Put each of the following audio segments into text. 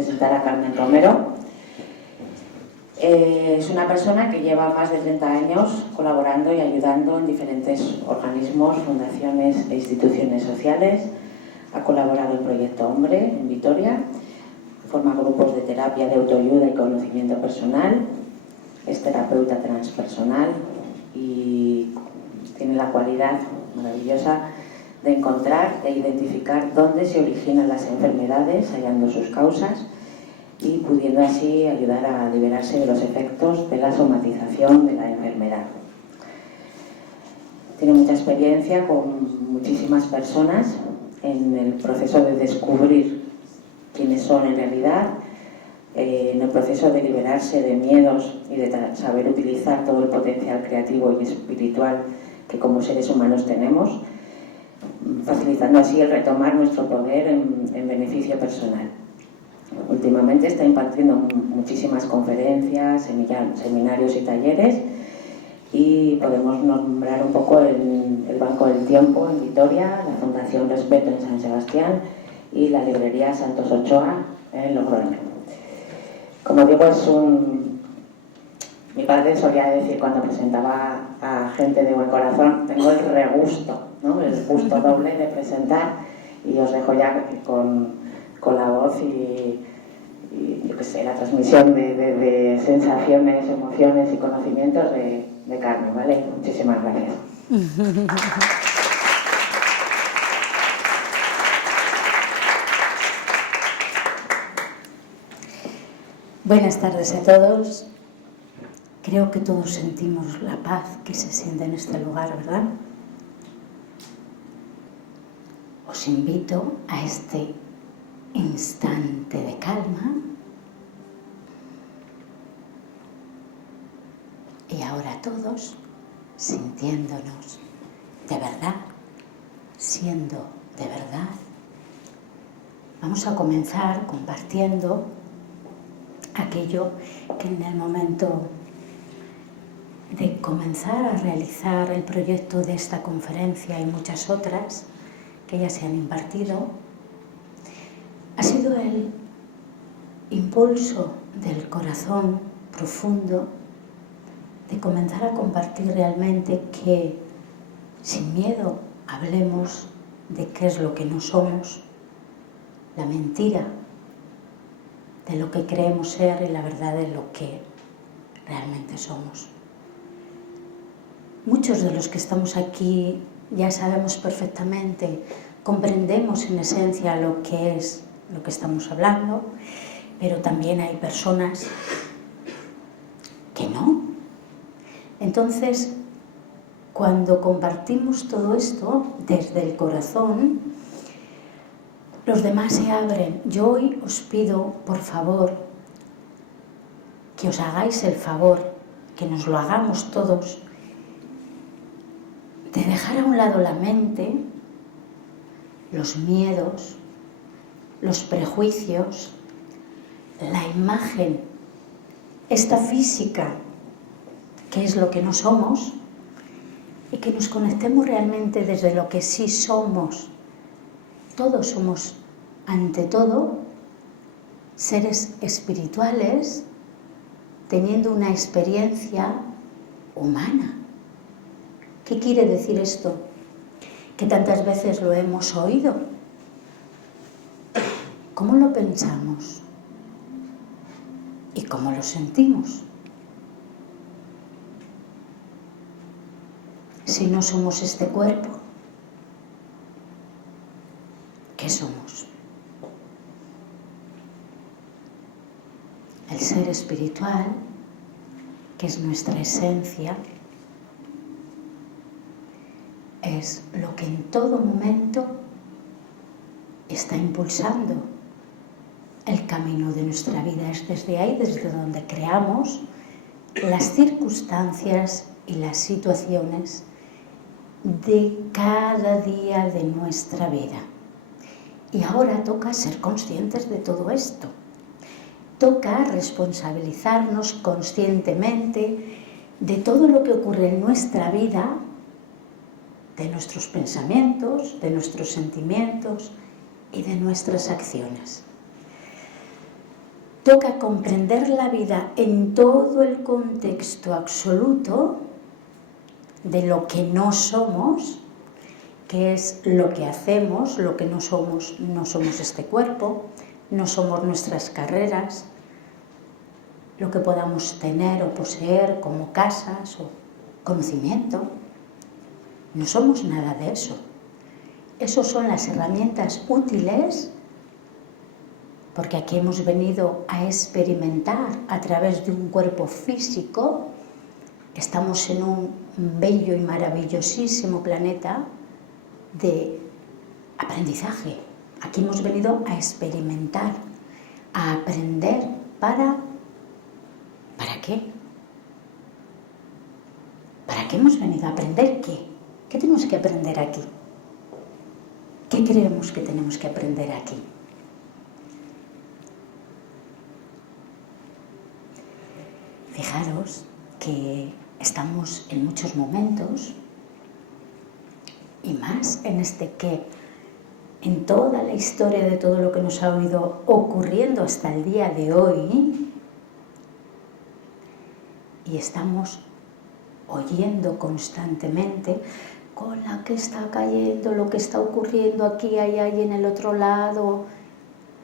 presentar a Carmen Romero. Es una persona que lleva más de 30 años colaborando y ayudando en diferentes organismos, fundaciones e instituciones sociales. Ha colaborado en Proyecto Hombre en Vitoria, forma grupos de terapia de autoayuda y conocimiento personal, es terapeuta transpersonal y tiene la cualidad maravillosa de encontrar e identificar dónde se originan las enfermedades, hallando sus causas y pudiendo así ayudar a liberarse de los efectos de la somatización de la enfermedad. Tiene mucha experiencia con muchísimas personas en el proceso de descubrir quiénes son en realidad, en el proceso de liberarse de miedos y de saber utilizar todo el potencial creativo y espiritual que como seres humanos tenemos, facilitando así el retomar nuestro poder en beneficio personal. Últimamente está impartiendo muchísimas conferencias, seminarios y talleres, y podemos nombrar un poco el Banco del Tiempo en Vitoria, la Fundación Respeto en San Sebastián y la librería Santos Ochoa en Logroño. Como digo, mi padre solía decir cuando presentaba a gente de buen corazón, tengo el regusto, ¿no? El gusto doble de presentar, y os dejo ya con la voz y yo qué sé, la transmisión de sensaciones, emociones y conocimientos de Carmen, ¿vale? Muchísimas gracias. Buenas tardes a todos. Creo que todos sentimos la paz que se siente en este lugar, ¿verdad? Os invito a este instante de calma. Y ahora todos, sintiéndonos de verdad, siendo de verdad, vamos a comenzar compartiendo aquello que en el momento de comenzar a realizar el proyecto de esta conferencia y muchas otras que ya se han impartido, ha sido el impulso del corazón profundo de comenzar a compartir realmente que sin miedo hablemos de qué es lo que no somos, la mentira de lo que creemos ser y la verdad de lo que realmente somos. Muchos de los que estamos aquí ya sabemos perfectamente, comprendemos en esencia lo que es lo que estamos hablando, pero también hay personas que no. Entonces, cuando compartimos todo esto desde el corazón, los demás se abren. Yo hoy os pido, por favor, que os hagáis el favor, que nos lo hagamos todos, de dejar a un lado la mente, los miedos, los prejuicios, la imagen, esta física, que es lo que no somos, y que nos conectemos realmente desde lo que sí somos. Todos somos, ante todo, seres espirituales teniendo una experiencia humana. ¿Qué quiere decir esto? Que tantas veces lo hemos oído. ¿Cómo lo pensamos? ¿Y cómo lo sentimos? Si no somos este cuerpo, ¿qué somos? El ser espiritual, que es nuestra esencia, es lo que en todo momento está impulsando el camino de nuestra vida. Es desde ahí, desde donde creamos las circunstancias y las situaciones de cada día de nuestra vida. Y ahora toca ser conscientes de todo esto. Toca responsabilizarnos conscientemente de todo lo que ocurre en nuestra vida, de nuestros pensamientos, de nuestros sentimientos y de nuestras acciones. toca comprender la vida en todo el contexto absoluto de lo que no somos, que es lo que hacemos, lo que no somos este cuerpo, no somos nuestras carreras, lo que podamos tener o poseer como casas o conocimiento. No somos nada de eso. Esas son las herramientas útiles, porque aquí hemos venido a experimentar a través de un cuerpo físico. Estamos en un bello y maravillosísimo planeta de aprendizaje. Aquí hemos venido a experimentar, a aprender. ¿Para qué? ¿Para qué hemos venido a aprender qué? ¿Qué tenemos que aprender aquí? ¿Qué creemos que tenemos que aprender aquí? Fijaros que estamos en muchos momentos, y más en este que en toda la historia de todo lo que nos ha ido ocurriendo hasta el día de hoy, y estamos oyendo constantemente con la que está cayendo, lo que está ocurriendo aquí, allá y en el otro lado,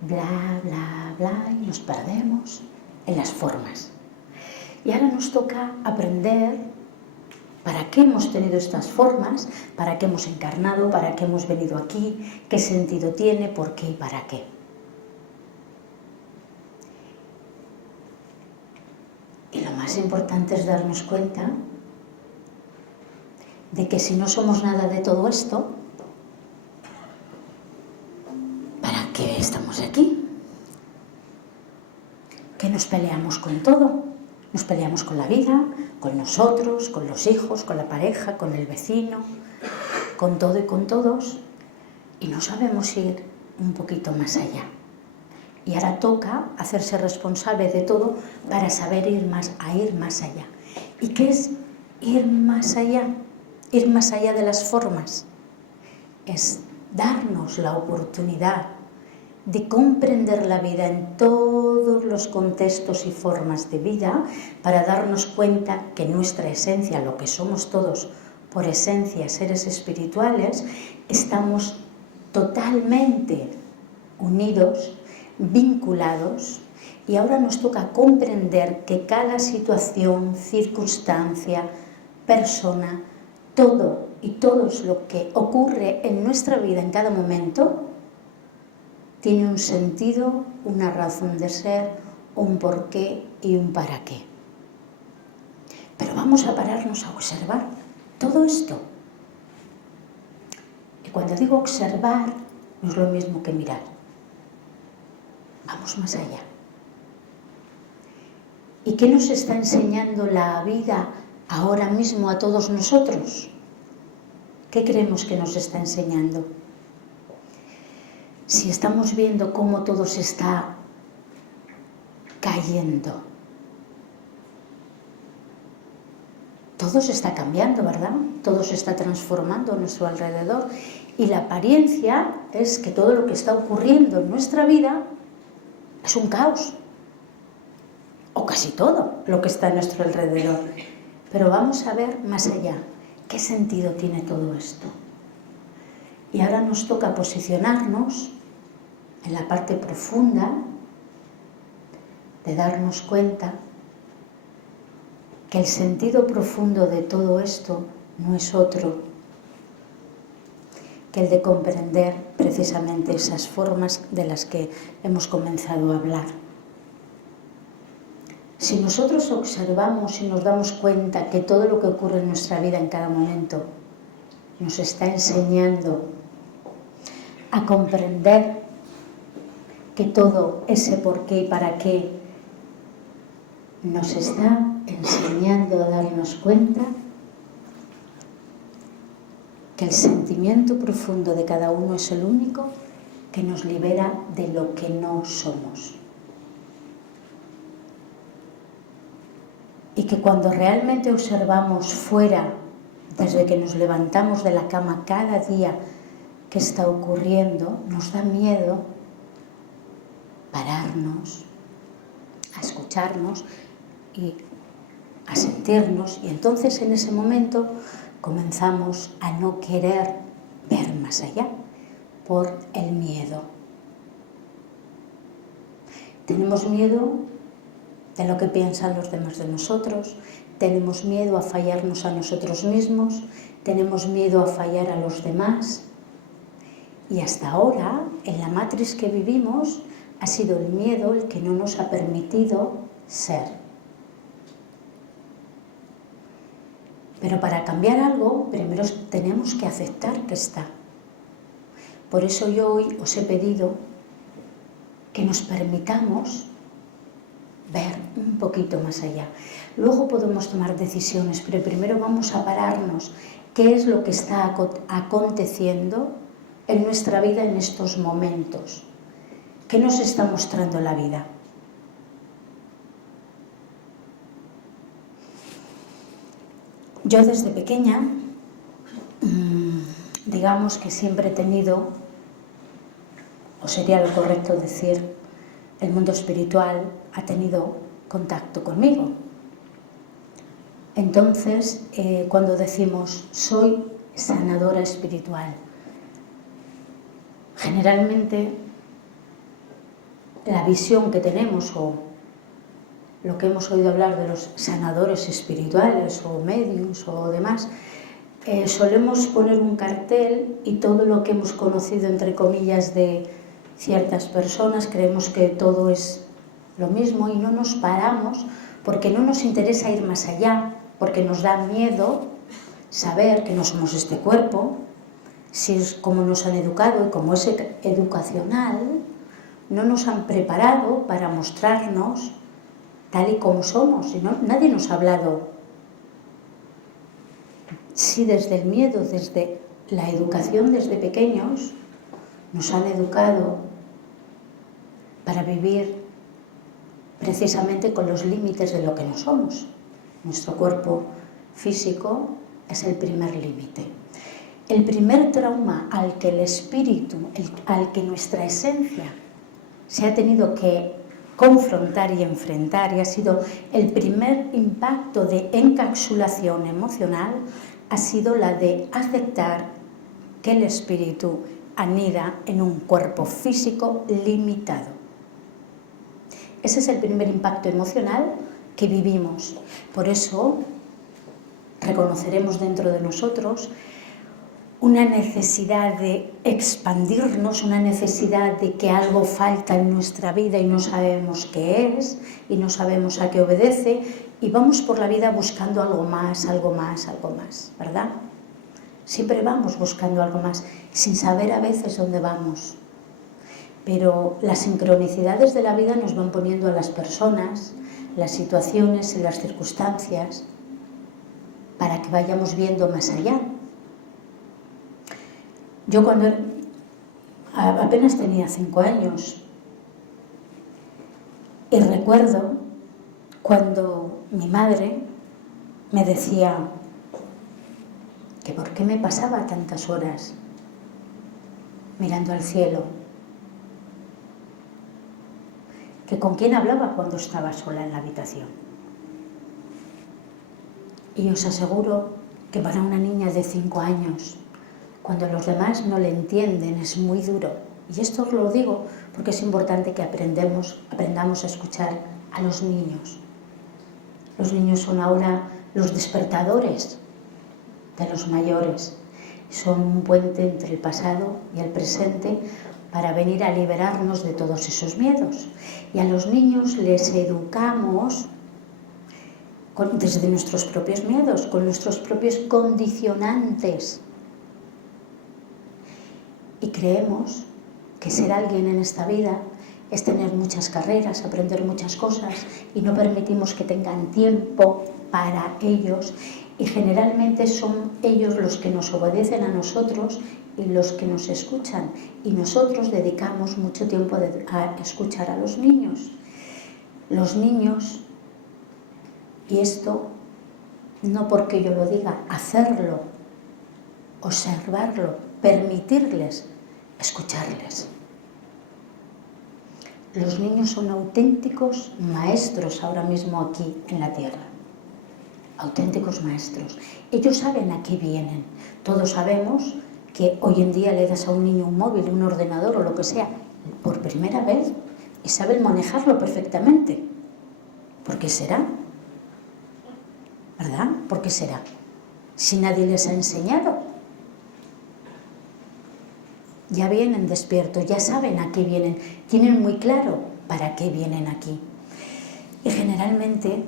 bla, bla, bla, y nos perdemos en las formas. Y ahora nos toca aprender para qué hemos tenido estas formas, para qué hemos encarnado, para qué hemos venido aquí, qué sentido tiene, por qué y para qué. Y lo más importante es darnos cuenta de que si no somos nada de todo esto, ¿para qué estamos aquí? ¿Que nos peleamos con todo? Nos peleamos con la vida, con nosotros, con los hijos, con la pareja, con el vecino, con todo y con todos, y no sabemos ir un poquito más allá. Y ahora toca hacerse responsable de todo para saber ir más allá. ¿Y qué es ir más allá? Ir más allá de las formas. Es darnos la oportunidad de comprender la vida en todos los contextos y formas de vida, para darnos cuenta que nuestra esencia, lo que somos todos por esencia, seres espirituales, estamos totalmente unidos, vinculados, y ahora nos toca comprender que cada situación, circunstancia, persona, todo y todo lo que ocurre en nuestra vida en cada momento tiene un sentido, una razón de ser, un porqué y un para qué. Pero vamos a pararnos a observar todo esto. Y cuando digo observar, no es lo mismo que mirar. Vamos más allá. ¿Y qué nos está enseñando la vida ahora mismo a todos nosotros? ¿Qué creemos que nos está enseñando? Si estamos viendo cómo todo se está cayendo, todo se está cambiando, ¿verdad? Todo se está transformando a nuestro alrededor, y la apariencia es que todo lo que está ocurriendo en nuestra vida es un caos, o casi todo lo que está a nuestro alrededor. Pero vamos a ver más allá, ¿qué sentido tiene todo esto? Y ahora nos toca posicionarnos en la parte profunda de darnos cuenta que el sentido profundo de todo esto no es otro que el de comprender precisamente esas formas de las que hemos comenzado a hablar. Si nosotros observamos y nos damos cuenta que todo lo que ocurre en nuestra vida en cada momento nos está enseñando a comprender que todo ese por qué y para qué nos está enseñando a darnos cuenta que el sentimiento profundo de cada uno es el único que nos libera de lo que no somos. Y que cuando realmente observamos fuera, desde que nos levantamos de la cama cada día, qué está ocurriendo, nos da miedo pararnos, a escucharnos y a sentirnos, y entonces en ese momento comenzamos a no querer ver más allá por el miedo. Tenemos miedo de lo que piensan los demás de nosotros, tenemos miedo a fallarnos a nosotros mismos, tenemos miedo a fallar a los demás. Y hasta ahora, en la matriz que vivimos, ha sido el miedo el que no nos ha permitido ser. Pero para cambiar algo, primero tenemos que aceptar que está. Por eso yo hoy os he pedido que nos permitamos ver un poquito más allá. Luego podemos tomar decisiones, pero primero vamos a pararnos. ¿Qué es lo que está aconteciendo en nuestra vida en estos momentos? ¿Qué nos está mostrando la vida? Yo desde pequeña, digamos que siempre he tenido, o sería lo correcto decir, el mundo espiritual ha tenido contacto conmigo. Entonces, cuando decimos soy sanadora espiritual, generalmente la visión que tenemos o lo que hemos oído hablar de los sanadores espirituales o mediums o demás, solemos poner un cartel y todo lo que hemos conocido, entre comillas, de ciertas personas, creemos que todo es lo mismo y no nos paramos porque no nos interesa ir más allá, porque nos da miedo saber que no somos este cuerpo, si es como nos han educado y como es educacional, no nos han preparado para mostrarnos tal y como somos. Y no, nadie nos ha hablado. Sí, desde el miedo, desde la educación, desde pequeños, nos han educado para vivir precisamente con los límites de lo que no somos. Nuestro cuerpo físico es el primer límite. El primer trauma al que el espíritu, al que nuestra esencia se ha tenido que confrontar y enfrentar, y ha sido el primer impacto de encapsulación emocional, ha sido la de aceptar que el espíritu anida en un cuerpo físico limitado. Ese es el primer impacto emocional que vivimos. Por eso reconoceremos dentro de nosotros una necesidad de expandirnos, una necesidad de que algo falta en nuestra vida y no sabemos qué es y no sabemos a qué obedece, y vamos por la vida buscando algo más, ¿verdad? Siempre vamos buscando algo más, sin saber a veces dónde vamos. Pero las sincronicidades de la vida nos van poniendo a las personas, las situaciones y las circunstancias para que vayamos viendo más allá. Yo cuando apenas tenía 5 años y recuerdo cuando mi madre me decía que por qué me pasaba tantas horas mirando al cielo, que con quién hablaba cuando estaba sola en la habitación. Y os aseguro que para una niña de 5 años, cuando los demás no le entienden, es muy duro. Y esto os lo digo porque es importante que aprendamos a escuchar a los niños. Los niños son ahora los despertadores de los mayores. Son un puente entre el pasado y el presente para venir a liberarnos de todos esos miedos. Y a los niños les educamos desde nuestros propios miedos, con nuestros propios condicionantes. Y creemos que ser alguien en esta vida es tener muchas carreras, aprender muchas cosas, y no permitimos que tengan tiempo para ellos, y generalmente son ellos los que nos obedecen a nosotros y los que nos escuchan, y nosotros dedicamos mucho tiempo a escuchar a los niños. Los niños, y esto no porque yo lo diga, hacerlo, observarlo, permitirles escucharles. los niños son auténticos maestros ahora mismo aquí en la Tierra. Auténticos maestros. Ellos saben a qué vienen. Todos sabemos que hoy en día le das a un niño un móvil, un ordenador o lo que sea, por primera vez, y saben manejarlo perfectamente. ¿Por qué será? ¿Verdad? ¿Por qué será? Si nadie les ha enseñado. Ya vienen despiertos, ya saben a qué vienen, tienen muy claro para qué vienen aquí. Y generalmente,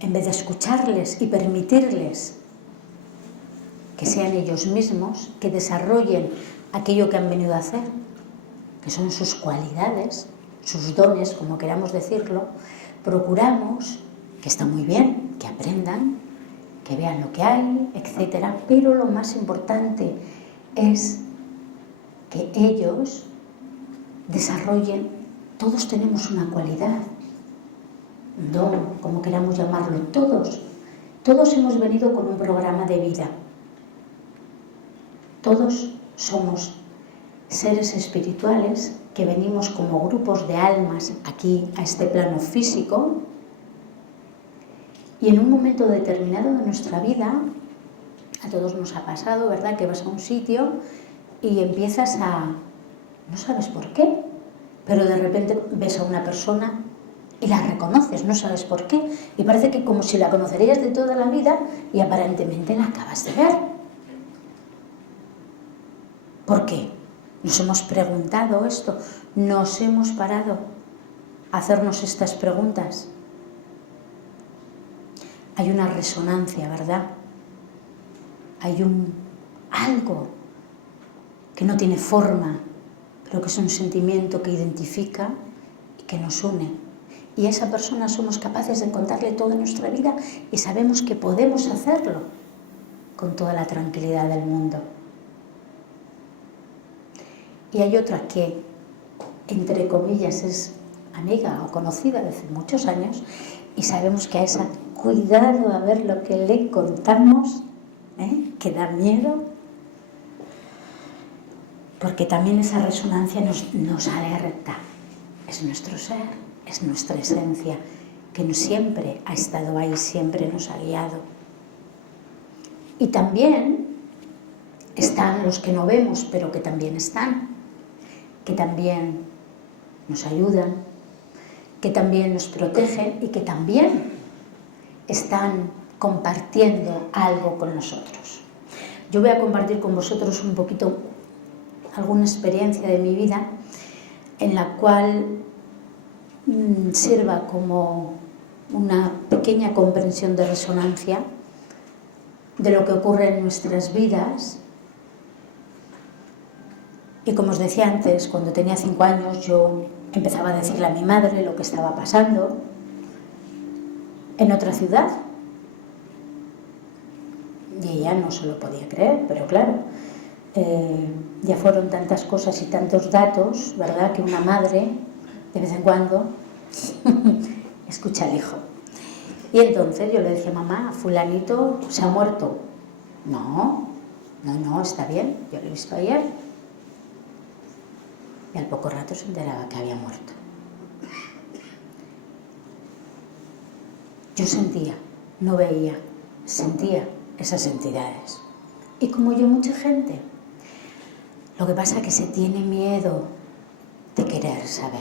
en vez de escucharles y permitirles que sean ellos mismos, que desarrollen aquello que han venido a hacer, que son sus cualidades, sus dones, como queramos decirlo, procuramos, que está muy bien, que aprendan, que vean lo que hay, etc. Pero lo más importante es que ellos desarrollen, todos tenemos una cualidad, un don, como queramos llamarlo, todos hemos venido con un programa de vida, todos somos seres espirituales que venimos como grupos de almas aquí a este plano físico y en un momento determinado de nuestra vida, a todos nos ha pasado, ¿verdad?, que vas a un sitio y empiezas no sabes por qué, pero de repente ves a una persona y la reconoces, no sabes por qué, y parece que como si la conocerías de toda la vida y aparentemente la acabas de ver. ¿Por qué? Nos hemos preguntado esto, nos hemos parado a hacernos estas preguntas. Hay una resonancia, ¿verdad? Hay algo que no tiene forma, pero que es un sentimiento que identifica y que nos une. Y a esa persona somos capaces de contarle toda nuestra vida y sabemos que podemos hacerlo con toda la tranquilidad del mundo. Y hay otra que, entre comillas, es amiga o conocida de hace muchos años y sabemos que a esa, cuidado a ver lo que le contamos, que da miedo, porque también esa resonancia nos alerta. Es nuestro ser, es nuestra esencia, que siempre ha estado ahí, siempre nos ha guiado. Y también están los que no vemos, pero que también están, que también nos ayudan, que también nos protegen y que también están compartiendo algo con nosotros. Yo voy a compartir con vosotros un poquito alguna experiencia de mi vida en la cual sirva como una pequeña comprensión de resonancia de lo que ocurre en nuestras vidas. Y como os decía antes, cuando tenía 5 años yo empezaba a decirle a mi madre lo que estaba pasando en otra ciudad. Y ella no se lo podía creer, pero claro, ya fueron tantas cosas y tantos datos, ¿verdad?, que una madre de vez en cuando escucha al hijo. Y entonces yo le decía, mamá, fulanito se ha muerto. No, está bien, yo lo he visto ayer. Y al poco rato se enteraba que había muerto. Yo sentía, no veía, sentía esas entidades. Y como yo, mucha gente. Lo que pasa es que se tiene miedo de querer saber.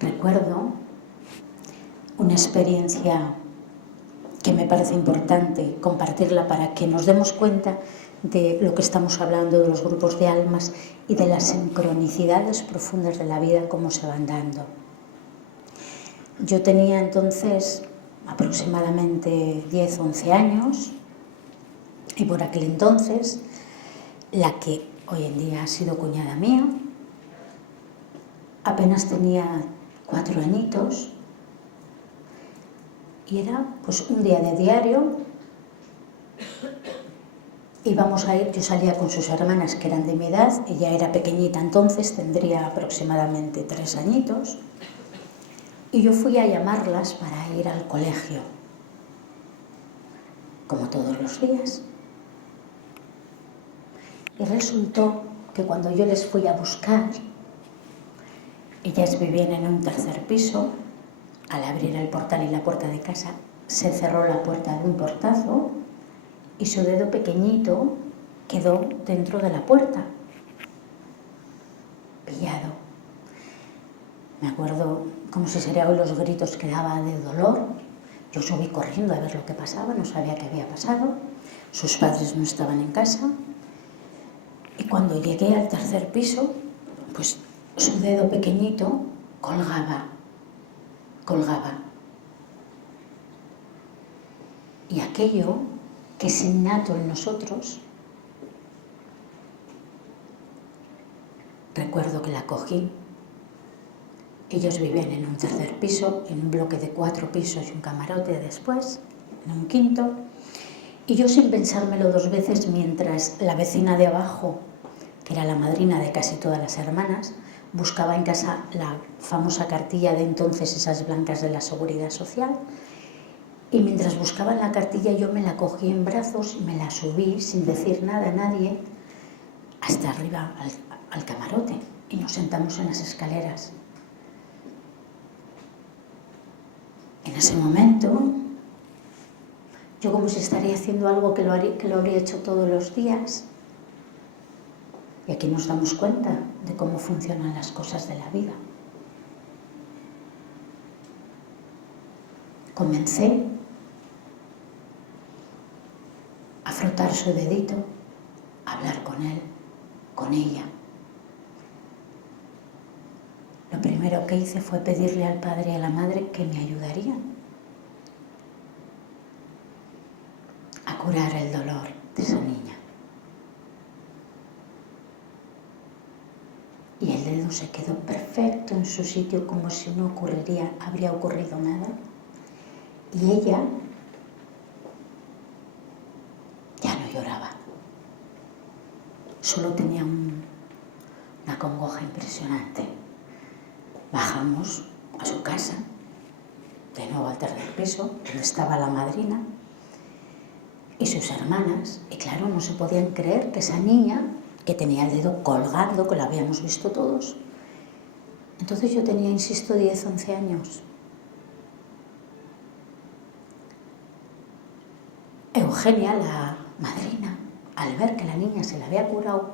Recuerdo una experiencia que me parece importante compartirla para que nos demos cuenta de lo que estamos hablando, de los grupos de almas y de las sincronicidades profundas de la vida, cómo se van dando. Yo tenía entonces aproximadamente 10 o 11 años y por aquel entonces la que hoy en día ha sido cuñada mía apenas tenía 4 añitos y era pues un día de diario. Íbamos a ir, yo salía con sus hermanas que eran de mi edad, ella era pequeñita entonces, tendría aproximadamente 3 añitos, y yo fui a llamarlas para ir al colegio, como todos los días. Y resultó que cuando yo les fui a buscar, ellas vivían en un tercer piso. Al abrir el portal y la puerta de casa, se cerró la puerta de un portazo y su dedo pequeñito quedó dentro de la puerta, pillado. Me acuerdo como si sería hoy los gritos que daba de dolor. Yo subí corriendo a ver lo que pasaba, no sabía qué había pasado. Sus padres no estaban en casa. Y cuando llegué al tercer piso, pues su dedo pequeñito colgaba. Y aquello que es innato en nosotros, recuerdo que la cogí. Ellos vivían en un tercer piso, en un bloque de 4 pisos y un camarote después, en un quinto. Y yo, sin pensármelo 2 veces, mientras la vecina de abajo, que era la madrina de casi todas las hermanas, buscaba en casa la famosa cartilla de entonces, esas blancas de la Seguridad Social, y mientras buscaban la cartilla yo me la cogí en brazos y me la subí sin decir nada a nadie hasta arriba al camarote y nos sentamos en las escaleras. En ese momento, yo como si estaría haciendo algo que lo habría hecho todos los días. Y aquí nos damos cuenta de cómo funcionan las cosas de la vida. Comencé a frotar su dedito, a hablar con él, con ella. Lo primero que hice fue pedirle al padre y a la madre que me ayudarían a curar el dolor de esa niña. Y el dedo se quedó perfecto en su sitio, como si no habría ocurrido nada. Y ella ya no lloraba. Solo tenía una congoja impresionante. Bajamos a su casa, de nuevo al tercer piso, donde estaba la madrina y sus hermanas. Y claro, no se podían creer que esa niña, que tenía el dedo colgando, que lo habíamos visto todos. Entonces yo tenía, insisto, 10, 11 años. Eugenia, la madrina, al ver que la niña se le había curado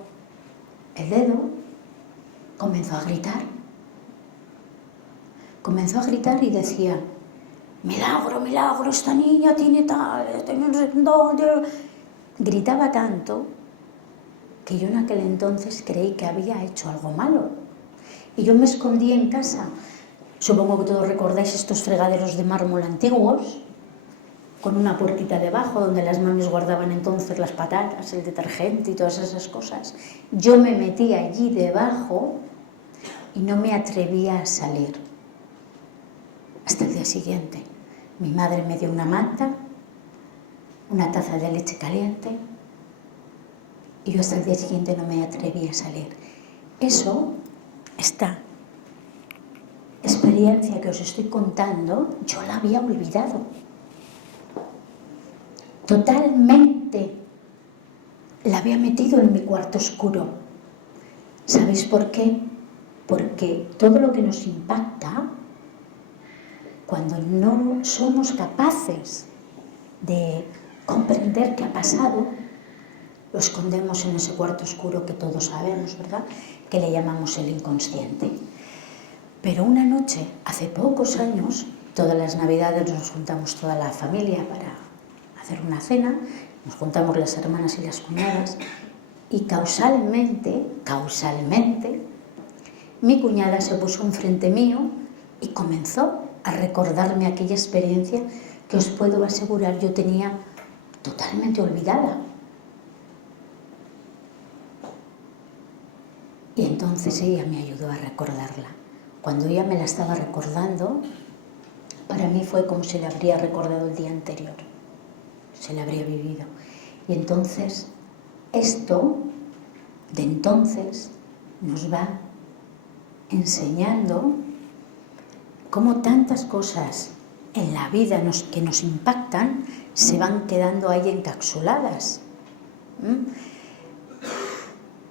el dedo, comenzó a gritar. Comenzó a gritar y decía: milagro, milagro, esta niña tiene tal, tiene un don. Gritaba tanto que yo en aquel entonces creí que había hecho algo malo. Y yo me escondí en casa. Supongo que todos recordáis estos fregaderos de mármol antiguos, con una puertita debajo donde las mamis guardaban entonces las patatas, el detergente y todas esas cosas. Yo me metí allí debajo y no me atrevía a salir. Hasta el día siguiente. Mi madre me dio una manta, una taza de leche caliente, y yo hasta el día siguiente no me atreví a salir. Esta experiencia que os estoy contando, yo la había olvidado. Totalmente. La había metido en mi cuarto oscuro. ¿Sabéis por qué? Porque todo lo que nos impacta, cuando no somos capaces de comprender qué ha pasado, lo escondemos en ese cuarto oscuro que todos sabemos, ¿verdad?, que le llamamos el inconsciente. Pero una noche, hace pocos años, todas las navidades nos juntamos toda la familia para hacer una cena, nos juntamos las hermanas y las cuñadas, y causalmente, mi cuñada se puso enfrente mío y comenzó a recordarme aquella experiencia que os puedo asegurar yo tenía totalmente olvidada. Y entonces ella me ayudó a recordarla. Cuando ella me la estaba recordando, para mí fue como si le habría recordado el día anterior, se la habría vivido. Y entonces, esto de entonces nos va enseñando cómo tantas cosas en la vida que nos impactan se van quedando ahí encapsuladas.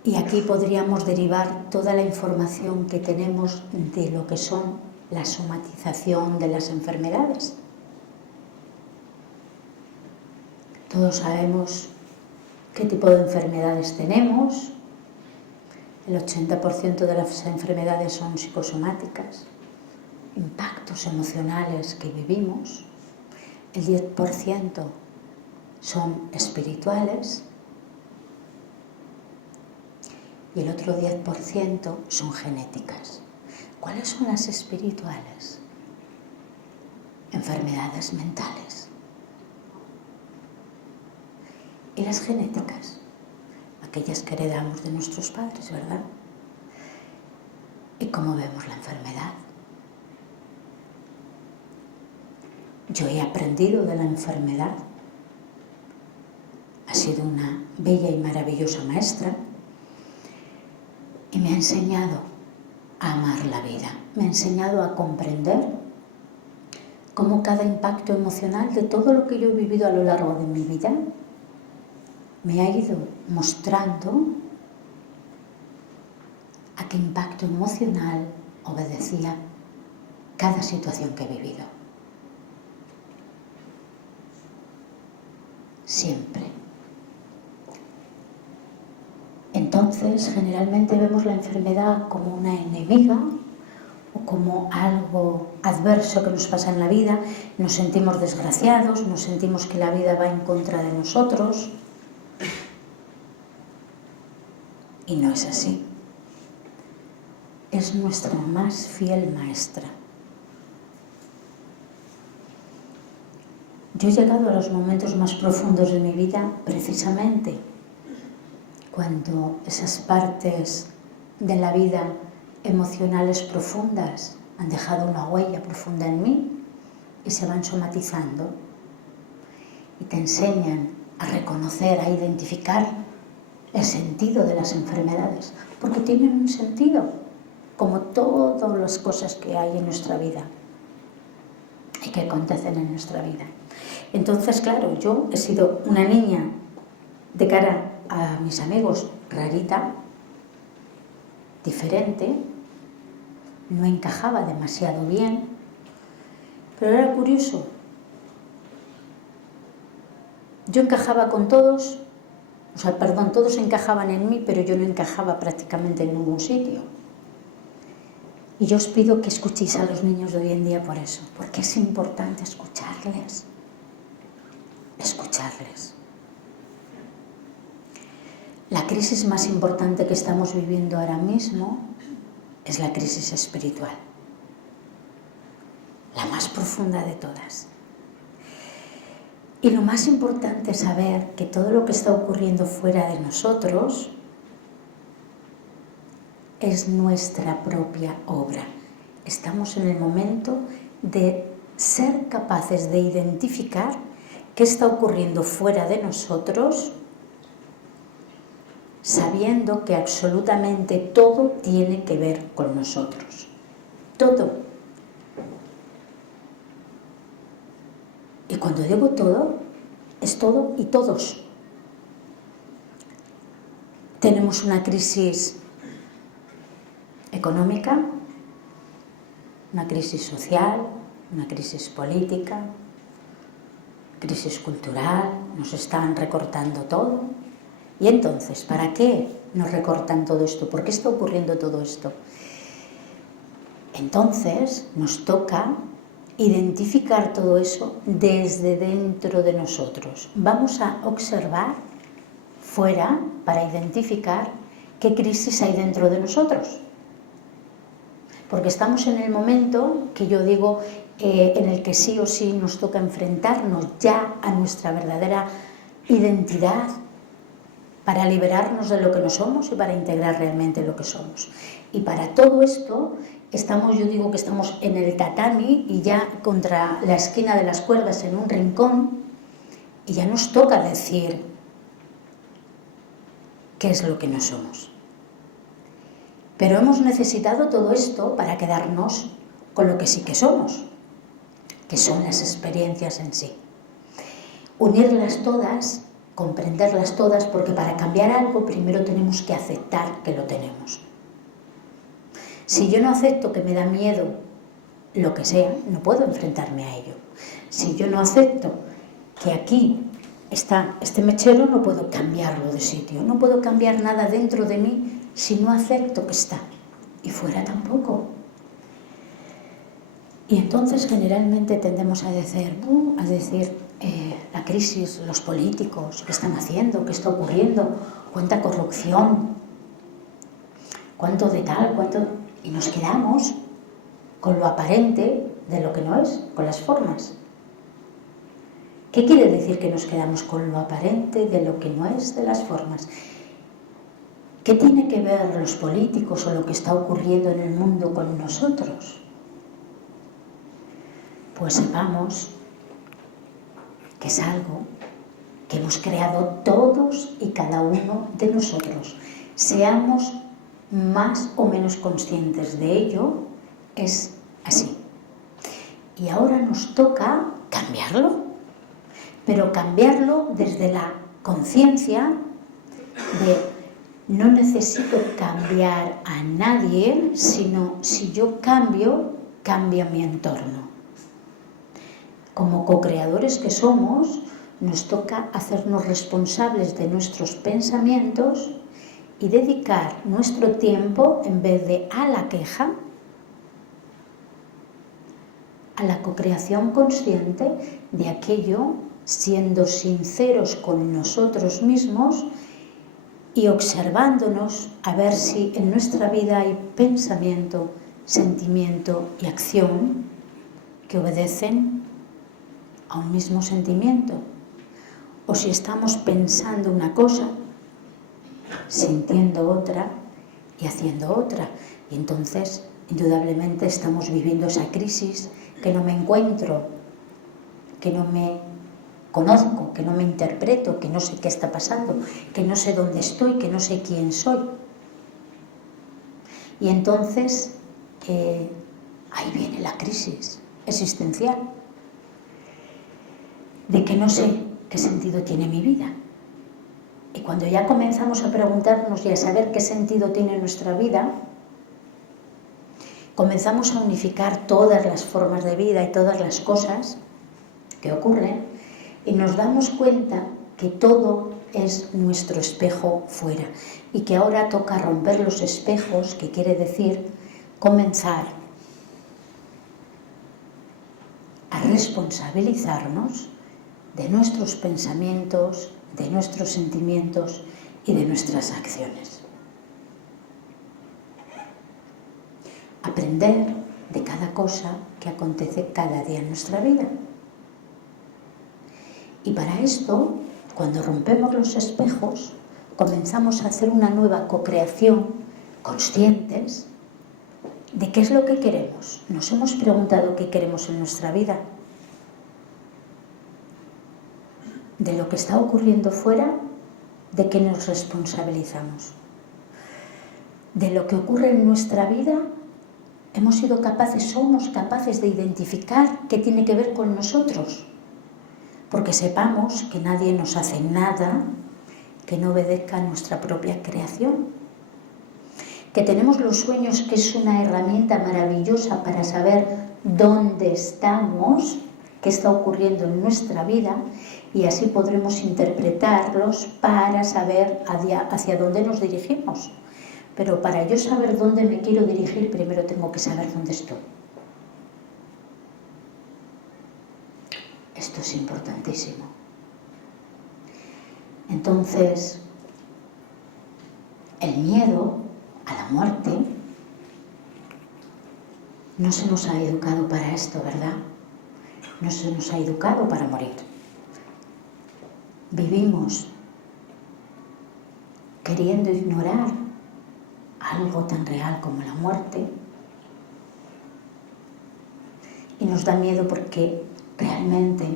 Y aquí podríamos derivar toda la información que tenemos de lo que son la somatización de las enfermedades. Todos sabemos qué tipo de enfermedades tenemos. El 80% de las enfermedades son psicosomáticas, impactos emocionales que vivimos. El 10% son espirituales y el otro 10% son genéticas. ¿Cuáles son las espirituales? Enfermedades mentales. Y las genéticas, aquellas que heredamos de nuestros padres, ¿verdad? ¿Y cómo vemos la enfermedad? Yo he aprendido de la enfermedad. Ha sido una bella y maravillosa maestra y me ha enseñado a amar la vida. Me ha enseñado a comprender cómo cada impacto emocional de todo lo que yo he vivido a lo largo de mi vida me ha ido mostrando a qué impacto emocional obedecía cada situación que he vivido. Siempre. Entonces, generalmente vemos la enfermedad como una enemiga o como algo adverso que nos pasa en la vida. Nos sentimos desgraciados, nos sentimos que la vida va en contra de nosotros. Y no es así. Es nuestra más fiel maestra. Yo he llegado a los momentos más profundos de mi vida precisamente cuando esas partes de la vida emocionales profundas han dejado una huella profunda en mí y se van somatizando y te enseñan a reconocer, a identificar el sentido de las enfermedades, porque tienen un sentido, como todas las cosas que hay en nuestra vida y que acontecen en nuestra vida. Entonces, claro, yo he sido una niña de cara a mis amigos rarita, diferente, no encajaba demasiado bien, pero era curioso. Yo encajaba con todos, todos encajaban en mí, pero yo no encajaba prácticamente en ningún sitio. Y yo os pido que escuchéis a los niños de hoy en día por eso, porque es importante escucharles. Escucharles. La crisis más importante que estamos viviendo ahora mismo es la crisis espiritual, la más profunda de todas. Y lo más importante es saber que todo lo que está ocurriendo fuera de nosotros es nuestra propia obra. Estamos en el momento de ser capaces de identificar qué está ocurriendo fuera de nosotros, sabiendo que absolutamente todo tiene que ver con nosotros. Todo. Y cuando digo todo, es todo y todos. Tenemos una crisis económica, una crisis social, una crisis política, crisis cultural, nos están recortando todo. Y entonces, ¿para qué nos recortan todo esto? ¿Por qué está ocurriendo todo esto? Entonces, nos toca identificar todo eso desde dentro de nosotros. Vamos a observar fuera para identificar qué crisis hay dentro de nosotros. Porque estamos en el momento que yo digo en el que sí o sí nos toca enfrentarnos ya a nuestra verdadera identidad para liberarnos de lo que no somos y para integrar realmente lo que somos. Y para todo esto yo digo que estamos en el tatami y ya contra la esquina de las cuerdas en un rincón y ya nos toca decir qué es lo que no somos. Pero hemos necesitado todo esto para quedarnos con lo que sí que somos, que son las experiencias en sí. Unirlas todas comprenderlas todas, porque para cambiar algo primero tenemos que aceptar que lo tenemos. Si yo no acepto que me da miedo lo que sea, no puedo enfrentarme a ello. Si yo no acepto que aquí está este mechero, no puedo cambiarlo de sitio, no puedo cambiar nada dentro de mí si no acepto que está, y fuera tampoco. Y entonces generalmente tendemos a decir, la crisis, los políticos, ¿qué están haciendo? ¿Qué está ocurriendo? ¿Cuánta corrupción? ¿Cuánto de tal? ¿Cuánto? Y nos quedamos con lo aparente de lo que no es, con las formas. ¿Qué quiere decir que nos quedamos con lo aparente de lo que no es, de las formas? ¿Qué tiene que ver los políticos o lo que está ocurriendo en el mundo con nosotros? Pues sepamos que es algo que hemos creado todos y cada uno de nosotros. Seamos más o menos conscientes de ello, es así. Y ahora nos toca cambiarlo, pero cambiarlo desde la conciencia de no necesito cambiar a nadie, sino si yo cambio, cambia mi entorno. Como co-creadores que somos, nos toca hacernos responsables de nuestros pensamientos y dedicar nuestro tiempo, en vez de a la queja, a la co-creación consciente de aquello, siendo sinceros con nosotros mismos y observándonos a ver si en nuestra vida hay pensamiento, sentimiento y acción que obedecen a un mismo sentimiento, o si estamos pensando una cosa, sintiendo otra y haciendo otra. Y entonces, indudablemente, estamos viviendo esa crisis, que no me encuentro, que no me conozco, que no me interpreto, que no sé qué está pasando, que no sé dónde estoy, que no sé quién soy. Y entonces ahí viene la crisis existencial, de que no sé qué sentido tiene mi vida. Y cuando ya comenzamos a preguntarnos y a saber qué sentido tiene nuestra vida, comenzamos a unificar todas las formas de vida y todas las cosas que ocurren, y nos damos cuenta que todo es nuestro espejo fuera, y que ahora toca romper los espejos, que quiere decir comenzar a responsabilizarnos de nuestros pensamientos, de nuestros sentimientos y de nuestras acciones. Aprender de cada cosa que acontece cada día en nuestra vida. Y para esto, cuando rompemos los espejos, comenzamos a hacer una nueva co-creación, conscientes de qué es lo que queremos. Nos hemos preguntado qué queremos en nuestra vida. De lo que está ocurriendo fuera, ¿de qué nos responsabilizamos? De lo que ocurre en nuestra vida, somos capaces de identificar qué tiene que ver con nosotros. Porque sepamos que nadie nos hace nada que no obedezca a nuestra propia creación. Que tenemos los sueños, que es una herramienta maravillosa para saber dónde estamos, qué está ocurriendo en nuestra vida, y así podremos interpretarlos para saber hacia dónde nos dirigimos. Pero para yo saber dónde me quiero dirigir, primero tengo que saber dónde estoy. Esto es importantísimo. Entonces, el miedo a la muerte no se nos ha educado para esto, ¿verdad? No se nos ha educado para morir. Vivimos queriendo ignorar algo tan real como la muerte, y nos da miedo porque realmente,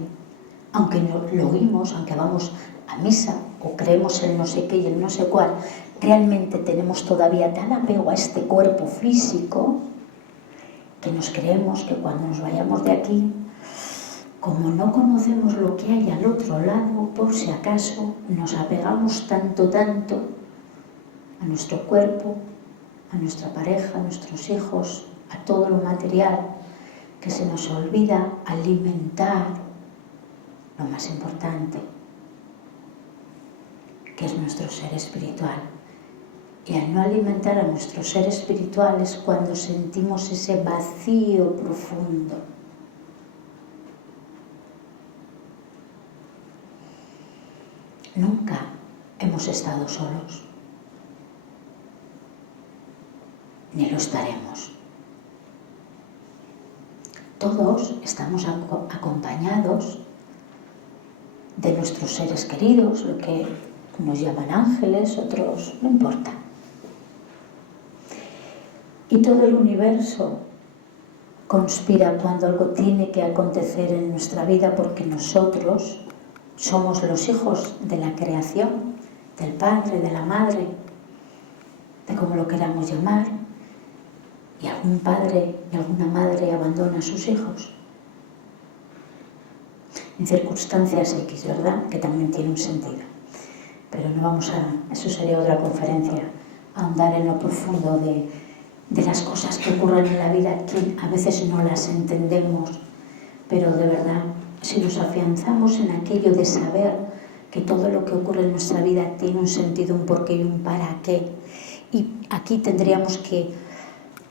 aunque lo oímos, aunque vamos a misa o creemos en no sé qué y en no sé cuál, realmente tenemos todavía tan apego a este cuerpo físico que nos creemos que cuando nos vayamos de aquí como no conocemos lo que hay al otro lado, por si acaso nos apegamos tanto a nuestro cuerpo, a nuestra pareja, a nuestros hijos, a todo lo material, que se nos olvida alimentar lo más importante, que es nuestro ser espiritual. Y al no alimentar a nuestro ser espiritual es cuando sentimos ese vacío profundo. Nunca hemos estado solos, ni lo estaremos. Todos estamos acompañados de nuestros seres queridos, lo que nos llaman ángeles, otros, no importa. Y todo el universo conspira cuando algo tiene que acontecer en nuestra vida, porque nosotros somos los hijos de la creación, del Padre, de la Madre, de como lo queramos llamar, y algún padre y alguna madre abandona a sus hijos en circunstancias X, ¿verdad? Que también tiene un sentido. Pero no vamos a, eso sería otra conferencia, a ahondar en lo profundo de las cosas que ocurren en la vida, que a veces no las entendemos, pero de verdad, si nos afianzamos en aquello de saber que todo lo que ocurre en nuestra vida tiene un sentido, un porqué y un para qué, y aquí tendríamos que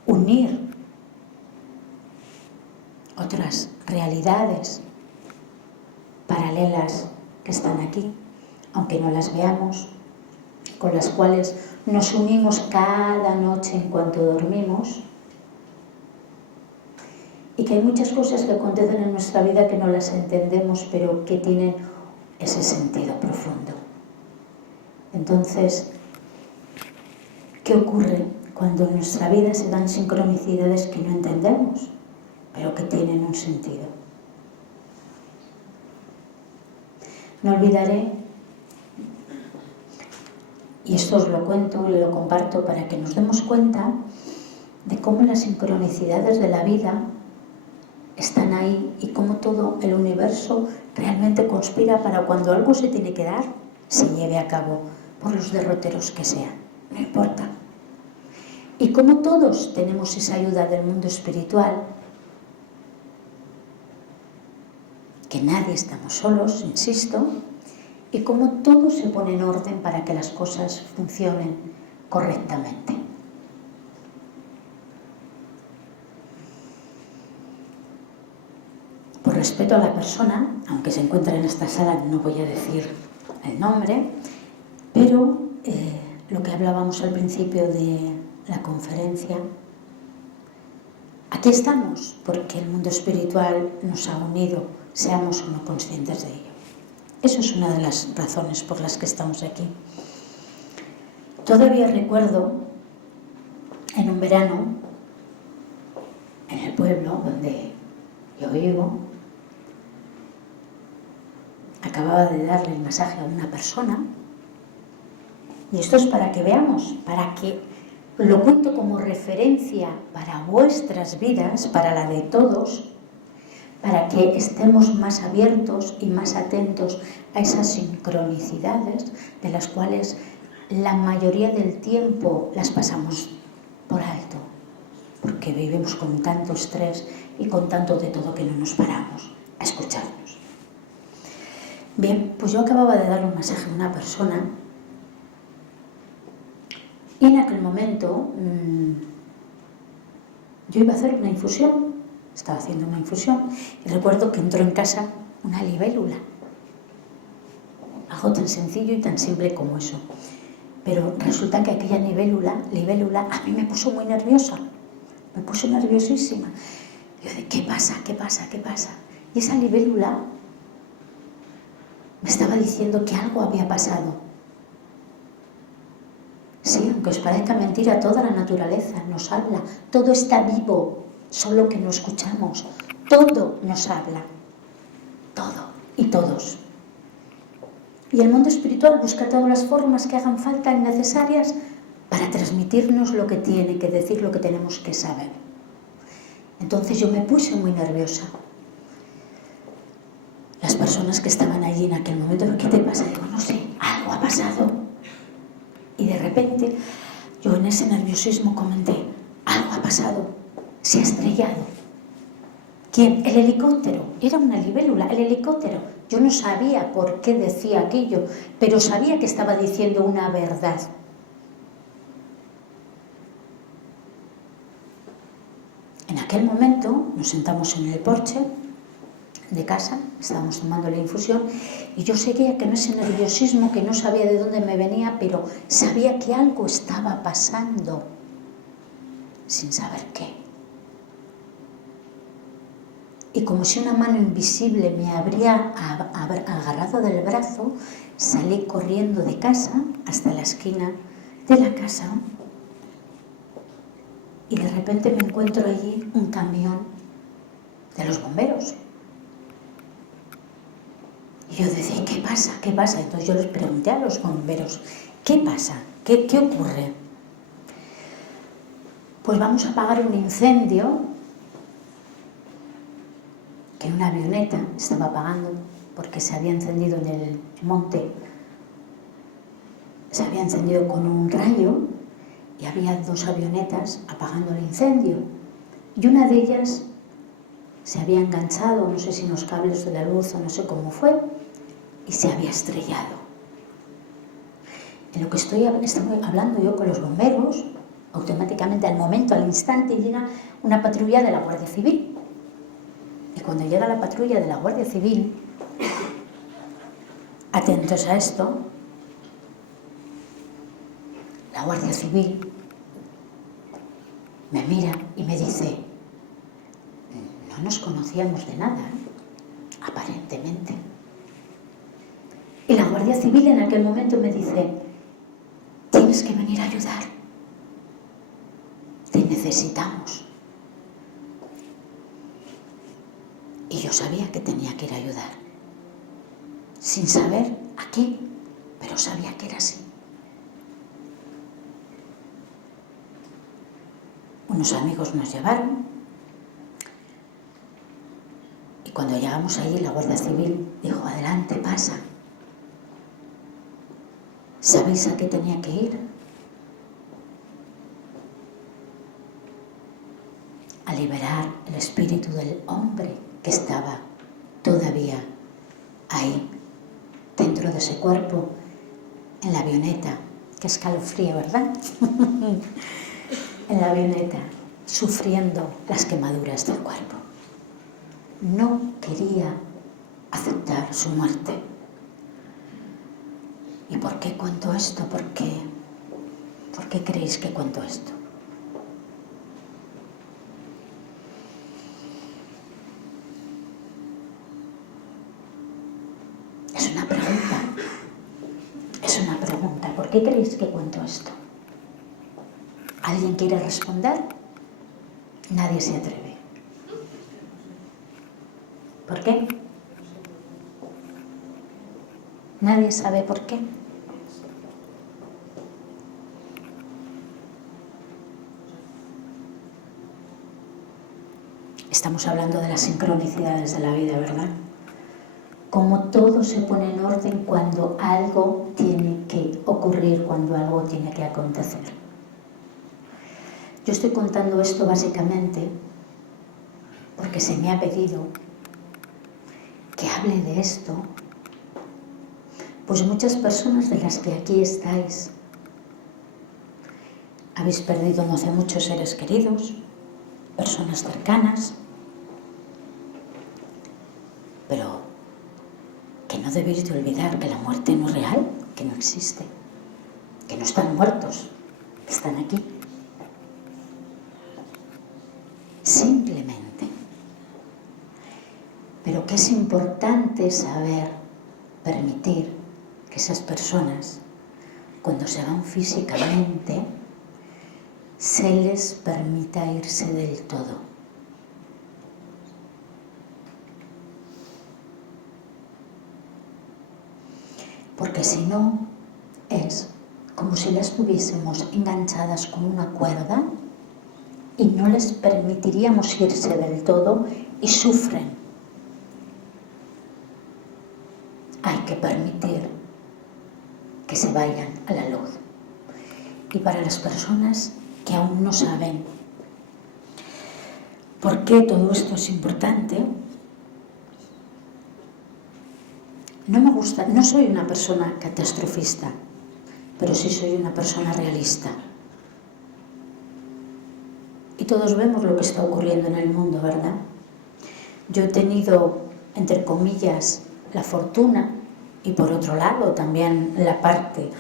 unir otras realidades paralelas que están aquí, aunque no las veamos, con las cuales nos unimos cada noche en cuanto dormimos, y que hay muchas cosas que acontecen en nuestra vida que no las entendemos, pero que tienen ese sentido profundo. Entonces, ¿qué ocurre cuando en nuestra vida se dan sincronicidades que no entendemos, pero que tienen un sentido? No olvidaré, y esto os lo cuento y lo comparto para que nos demos cuenta de cómo las sincronicidades de la vida están ahí y cómo todo el universo realmente conspira para cuando algo se tiene que dar, se lleve a cabo, por los derroteros que sean, no importa. Y cómo todos tenemos esa ayuda del mundo espiritual, que nadie estamos solos, insisto, y cómo todo se pone en orden para que las cosas funcionen correctamente. Por respeto a la persona, aunque se encuentra en esta sala, no voy a decir el nombre, pero lo que hablábamos al principio de la conferencia, aquí estamos porque el mundo espiritual nos ha unido, seamos o no conscientes de ello. Eso es una de las razones por las que estamos aquí. Todavía recuerdo en un verano, en el pueblo donde yo vivo, acababa de darle el masaje a una persona, y esto es para que veamos, para que lo cuento como referencia para vuestras vidas, para la de todos, para que estemos más abiertos y más atentos a esas sincronicidades de las cuales la mayoría del tiempo las pasamos por alto, porque vivimos con tanto estrés y con tanto de todo que no nos paramos a escucharnos. Bien, pues yo acababa de dar un masaje a una persona y en aquel momento yo iba a hacer una infusión. Estaba haciendo una infusión y recuerdo que entró en casa una libélula. Algo tan sencillo y tan simple como eso. Pero resulta que aquella libélula a mí me puso muy nerviosa. Me puso nerviosísima. Yo de, ¿qué pasa? Y esa libélula me estaba diciendo que algo había pasado. Sí, aunque os parezca mentira, toda la naturaleza nos habla. Todo está vivo. Solo que no escuchamos. Todo nos habla. Todo y todos. Y el mundo espiritual busca todas las formas que hagan falta y necesarias para transmitirnos lo que tiene que decir, lo que tenemos que saber. Entonces yo me puse muy nerviosa. las personas que estaban allí en aquel momento, ¿qué te pasa? Digo, no sé, algo ha pasado. Y de repente, yo en ese nerviosismo comenté, algo ha pasado, se ha estrellado. ¿Quién? El helicóptero. Era una libélula, el helicóptero. Yo no sabía por qué decía aquello, pero sabía que estaba diciendo una verdad. En aquel momento nos sentamos en el porche de casa, estábamos tomando la infusión y yo seguía que no ese nerviosismo, que no sabía de dónde me venía, pero sabía que algo estaba pasando sin saber qué. Y como si una mano invisible me habría agarrado del brazo, salí corriendo de casa hasta la esquina de la casa y de repente me encuentro allí un camión de los bomberos. Y yo decía, ¿qué pasa? ¿Qué pasa? Entonces yo les pregunté a los bomberos, ¿qué pasa? ¿Qué ocurre? Pues vamos a apagar un incendio que una avioneta estaba apagando porque se había encendido en el monte. Se había encendido con un rayo y había 2 avionetas apagando el incendio. Y una de ellas se había enganchado, no sé si en los cables de la luz o no sé cómo fue, y se había estrellado. En lo que estoy hablando yo con los bomberos, automáticamente al momento, al instante, llega una patrulla de la Guardia Civil. Y cuando llega la patrulla de la Guardia Civil, atentos a esto, la Guardia Civil me mira y me dice, no nos conocíamos de nada, aparentemente. Y la Guardia Civil en aquel momento me dice, tienes que venir a ayudar, te necesitamos. Y yo sabía que tenía que ir a ayudar, sin saber a qué, pero sabía que era así. Unos amigos nos llevaron y cuando llegamos allí la Guardia Civil dijo, adelante, pasa. ¿Sabéis a qué tenía que ir? A liberar el espíritu del hombre que estaba todavía ahí, dentro de ese cuerpo, en la avioneta. Qué escalofrío, ¿verdad? En la avioneta, sufriendo las quemaduras del cuerpo. No quería aceptar su muerte. ¿Y por qué cuento esto? ¿Por qué creéis que cuento esto? Es una pregunta. ¿Por qué creéis que cuento esto? ¿Alguien quiere responder? Nadie se atreve. ¿Por qué? ¿Nadie sabe por qué? Estamos hablando de las sincronicidades de la vida, ¿verdad? Como todo se pone en orden cuando algo tiene que ocurrir, cuando algo tiene que acontecer. Yo estoy contando esto básicamente porque se me ha pedido que hable de esto, pues muchas personas de las que aquí estáis habéis perdido no hace mucho seres queridos, personas cercanas, pero que no debéis de olvidar que la muerte no es real, que no existe, que no están muertos, que están aquí. Simplemente. Pero que es importante saber permitir que esas personas, cuando se van físicamente, se les permita irse del todo. Porque si no, es como si las tuviésemos enganchadas con una cuerda y no les permitiríamos irse del todo y sufren. que permitir que se vayan a la luz. Y para las personas que aún no saben por qué todo esto es importante, no soy una persona catastrofista, pero sí soy una persona realista. Y todos vemos lo que está ocurriendo en el mundo, ¿verdad? Yo he tenido, entre comillas, la fortuna y por otro lado también la parte,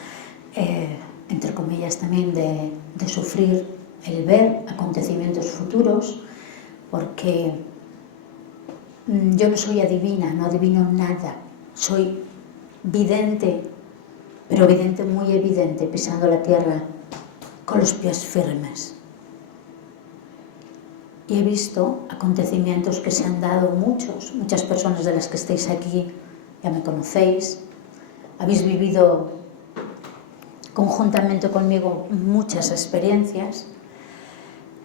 entre comillas también, de sufrir el ver acontecimientos futuros, porque yo no soy adivina, no adivino nada, soy vidente, pero vidente muy evidente, pisando la tierra con los pies firmes. Y he visto acontecimientos que se han dado muchas personas de las que estáis aquí, ya me conocéis, habéis vivido conjuntamente conmigo muchas experiencias,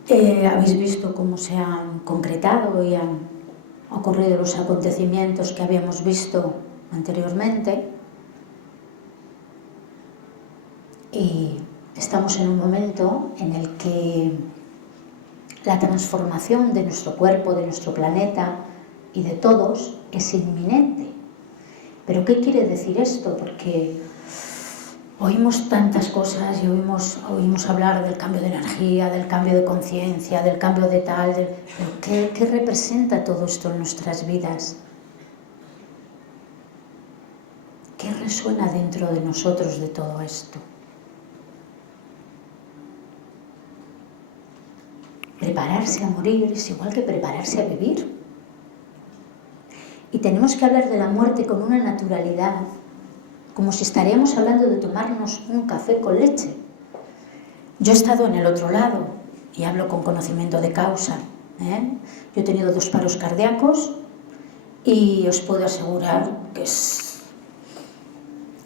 habéis visto cómo se han concretado y han ocurrido los acontecimientos que habíamos visto anteriormente, y estamos en un momento en el que la transformación de nuestro cuerpo, de nuestro planeta y de todos es inminente. ¿Pero qué quiere decir esto? Porque oímos tantas cosas y oímos hablar del cambio de energía, del cambio de conciencia, del cambio de tal. ¿Qué representa todo esto en nuestras vidas? ¿Qué resuena dentro de nosotros de todo esto? Prepararse a morir es igual que prepararse a vivir. Y tenemos que hablar de la muerte con una naturalidad, como si estaríamos hablando de tomarnos un café con leche. Yo he estado en el otro lado y hablo con conocimiento de causa. Yo he tenido 2 paros cardíacos y os puedo asegurar que es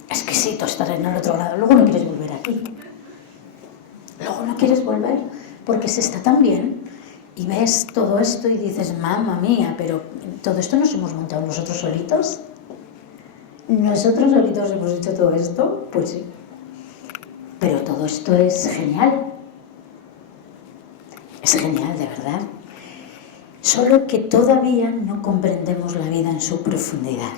exquisito estar en el otro lado. Luego no quieres volver aquí. Luego no quieres volver porque se está tan bien y ves todo esto y dices, mamma mía, pero todo esto nos hemos montado nosotros solitos. ¿Nosotros solitos hemos hecho todo esto? Pues sí. Pero todo esto es genial. Es genial, de verdad. Solo que todavía no comprendemos la vida en su profundidad.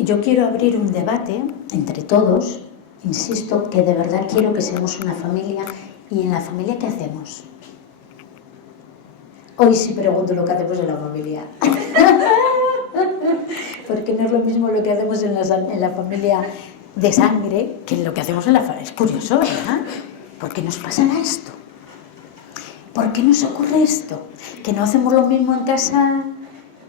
Yo quiero abrir un debate entre todos. Insisto que de verdad quiero que seamos una familia. ¿Y en la familia qué hacemos? Hoy sí pregunto lo que hacemos en la familia. Porque no es lo mismo lo que hacemos en la familia de sangre que lo que hacemos en la familia. Es curioso, ¿verdad? ¿Por qué nos pasa esto? ¿Por qué nos ocurre esto? Que no hacemos lo mismo en casa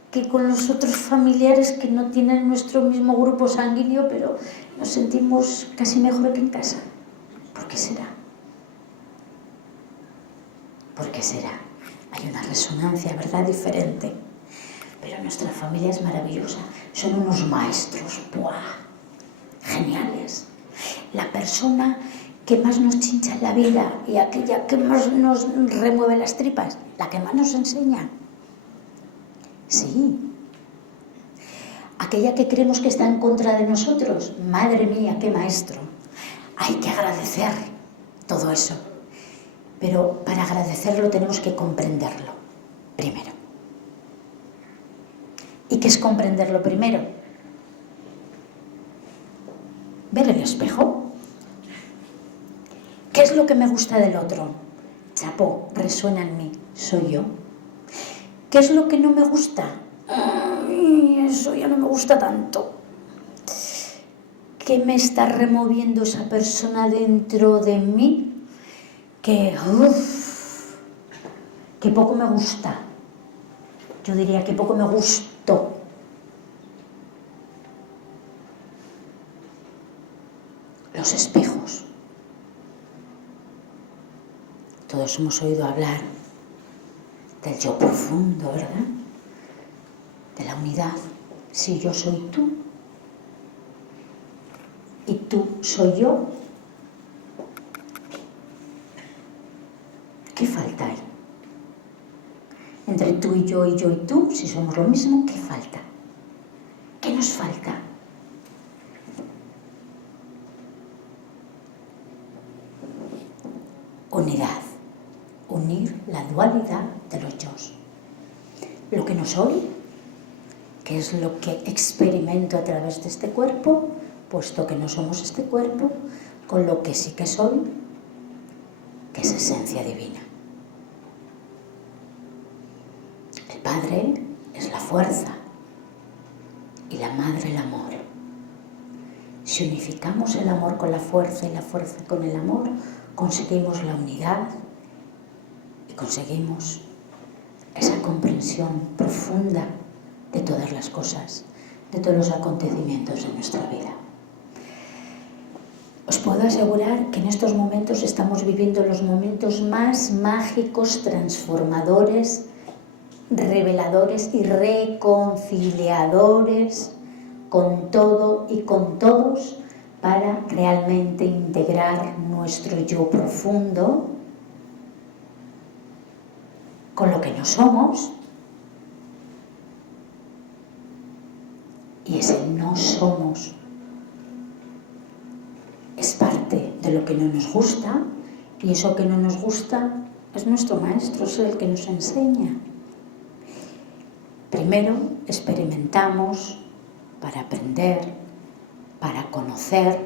que con los otros familiares que no tienen nuestro mismo grupo sanguíneo, pero nos sentimos casi mejor que en casa. ¿Por qué será? ¿Por qué será? Hay una resonancia, ¿verdad?, diferente. Pero nuestra familia es maravillosa. Son unos maestros, ¡buah!, geniales. La persona que más nos chincha en la vida y aquella que más nos remueve las tripas, la que más nos enseña. Sí. Aquella que creemos que está en contra de nosotros, madre mía, qué maestro. Hay que agradecer todo eso. Pero para agradecerlo tenemos que comprenderlo primero. ¿Y qué es comprenderlo primero? Ver el espejo. ¿Qué es lo que me gusta del otro? Chapó, resuena en mí, soy yo. ¿Qué es lo que no me gusta? Ay, eso ya no me gusta tanto. ¿Qué me está removiendo esa persona dentro de mí? Que poco me gusta. Yo diría que poco me gustó. Los espejos. Todos hemos oído hablar del yo profundo, ¿verdad? De la unidad. Si yo soy tú y tú soy yo, ¿qué falta ahí? entre tú y yo y tú, si somos lo mismo, ¿qué falta? ¿Qué nos falta? Unidad. Unir la dualidad de los yos. Lo que no soy, que es lo que experimento a través de este cuerpo, puesto que no somos este cuerpo, con lo que sí que soy, que es esencia divina. El Padre es la fuerza y la Madre el amor. Si unificamos el amor con la fuerza y la fuerza con el amor, conseguimos la unidad y conseguimos esa comprensión profunda de todas las cosas, de todos los acontecimientos de nuestra vida. Os puedo asegurar que en estos momentos estamos viviendo los momentos más mágicos, transformadores, reveladores y reconciliadores con todo y con todos para realmente integrar nuestro yo profundo con lo que no somos. Y ese no somos es parte de lo que no nos gusta, y eso que no nos gusta es nuestro maestro, es el que nos enseña. Primero experimentamos para aprender, para conocer,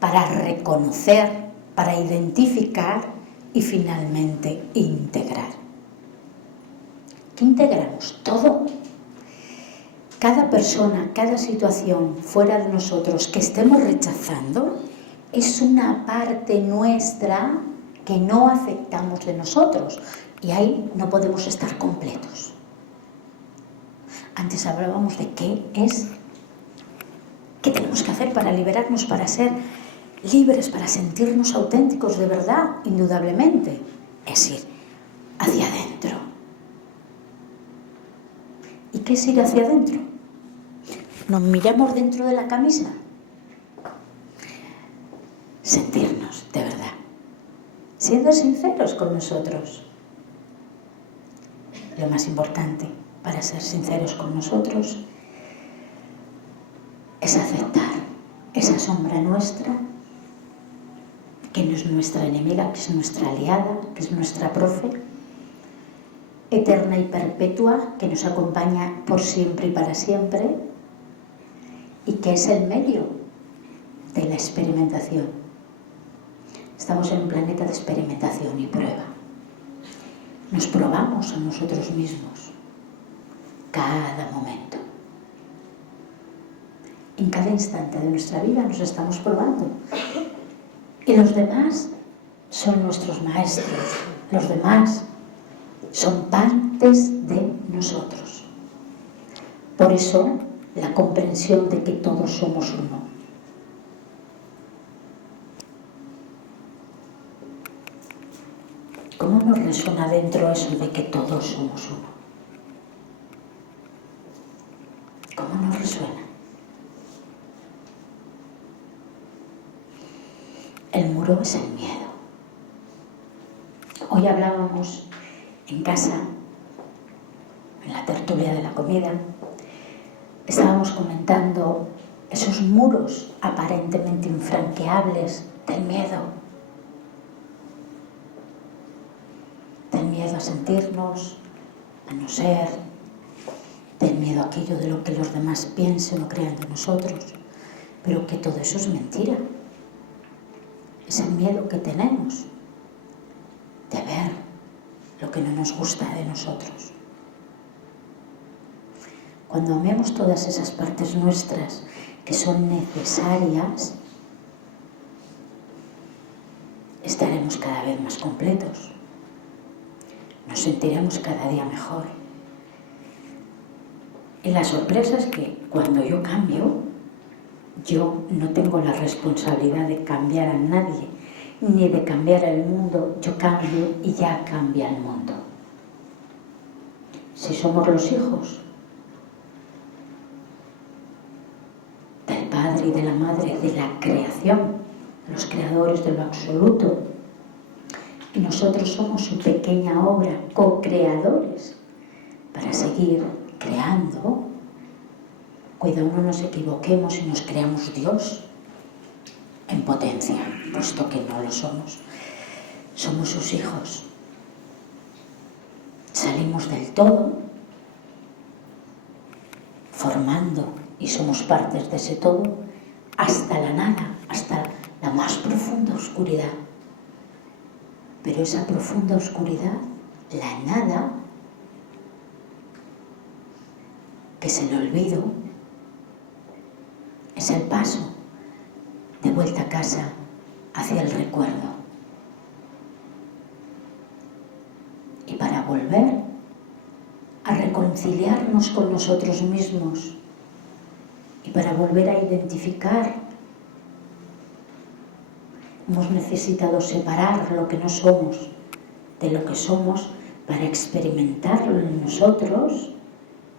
para reconocer, para identificar y finalmente integrar. ¿Qué integramos? Todo. Cada persona, cada situación fuera de nosotros que estemos rechazando es una parte nuestra que no aceptamos de nosotros, y ahí no podemos estar completos. Antes hablábamos de qué tenemos que hacer para liberarnos, para ser libres, para sentirnos auténticos de verdad, indudablemente. Es ir hacia adentro. ¿Y qué es ir hacia adentro? Nos miramos dentro de la camisa. Sentirnos de verdad, siendo sinceros con nosotros. Lo más importante para ser sinceros con nosotros es aceptar esa sombra nuestra, que no es nuestra enemiga, que es nuestra aliada, que es nuestra profe, eterna y perpetua, que nos acompaña por siempre y para siempre, y que es el medio de la experimentación. Estamos en un planeta de experimentación y prueba. Nos probamos a nosotros mismos cada momento. En cada instante de nuestra vida nos estamos probando. Y los demás son nuestros maestros. Los demás son partes de nosotros. Por eso, la comprensión de que todos somos uno. ¿Cómo nos resuena dentro eso de que todos somos uno? ¿Cómo nos resuena? El muro es el miedo. Hoy hablábamos en casa, en la tertulia de la comida, estábamos comentando esos muros aparentemente infranqueables del miedo. Del miedo a sentirnos, a no ser, del miedo a aquello de lo que los demás piensen o crean de nosotros, pero que todo eso es mentira. Es el miedo que tenemos de ver lo que no nos gusta de nosotros. Cuando amemos todas esas partes nuestras que son necesarias, estaremos cada vez más completos. Nos sentiremos cada día mejor. Y la sorpresa es que cuando yo cambio, yo no tengo la responsabilidad de cambiar a nadie, ni de cambiar el mundo. Yo cambio y ya cambia el mundo. Si somos los hijos del Padre y de la Madre, de la creación, los creadores de lo absoluto, y nosotros somos su pequeña obra, co-creadores seguir creando, cuidado no nos equivoquemos y nos creamos Dios en potencia, puesto que no lo somos. Somos sus hijos. Salimos del todo, formando y somos partes de ese todo, hasta la nada, hasta la más profunda oscuridad. Pero esa profunda oscuridad, la nada, que es el olvido, es el paso de vuelta a casa hacia el recuerdo. Y para volver a reconciliarnos con nosotros mismos y para volver a identificar, hemos necesitado separar lo que no somos de lo que somos para experimentarlo en nosotros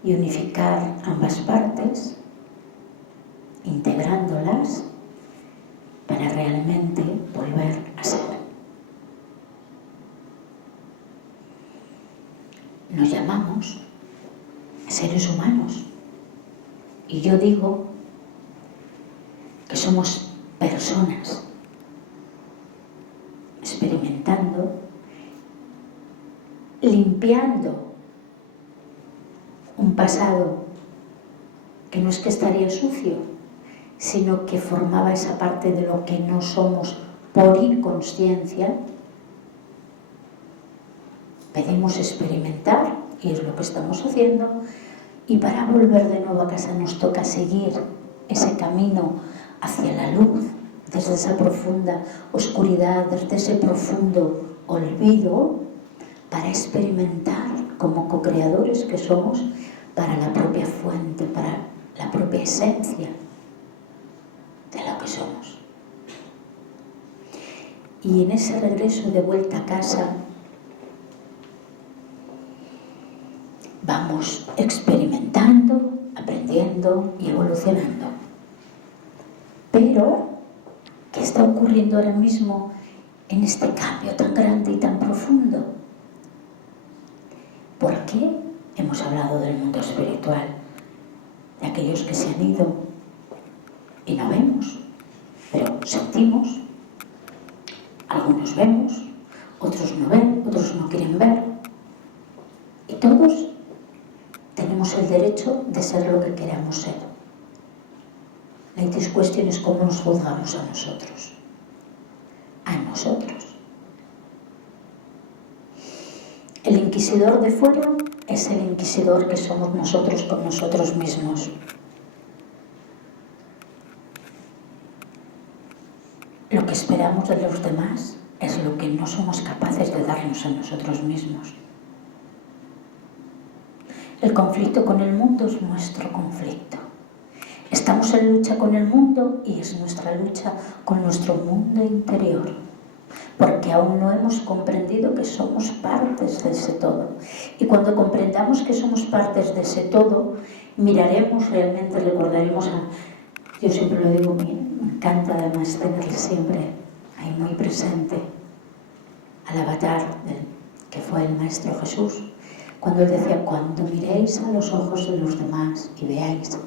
y unificar ambas partes, integrándolas para realmente volver a ser. Nos llamamos seres humanos y yo digo que somos personas experimentando, limpiando un pasado que no es que estaría sucio, sino que formaba esa parte de lo que no somos por inconsciencia. Pedimos experimentar, y es lo que estamos haciendo, y para volver de nuevo a casa nos toca seguir ese camino hacia la luz, desde esa profunda oscuridad, desde ese profundo olvido, para experimentar como co-creadores que somos para la propia fuente, para la propia esencia de lo que somos. Y en ese regreso de vuelta a casa vamos experimentando, aprendiendo y evolucionando. Pero, ¿qué está ocurriendo ahora mismo en este cambio tan grande y tan profundo? ¿Por qué hemos hablado del mundo espiritual, de aquellos que se han ido y no vemos, pero sentimos? Algunos vemos, otros no ven, otros no quieren ver. Y todos tenemos el derecho de ser lo que queramos ser. La cuestión es cómo nos juzgamos a nosotros. A nosotros. El inquisidor de fuera es el inquisidor que somos nosotros con nosotros mismos. Lo que esperamos de los demás es lo que no somos capaces de darnos a nosotros mismos. El conflicto con el mundo es nuestro conflicto. Estamos en lucha con el mundo y es nuestra lucha con nuestro mundo interior, porque aún no hemos comprendido que somos partes de ese todo. Y cuando comprendamos que somos partes de ese todo, miraremos realmente, recordaremos a... Yo siempre lo digo, me encanta además tenerle siempre ahí muy presente al avatar que fue el Maestro Jesús, cuando él decía, cuando miréis a los ojos de los demás y veáis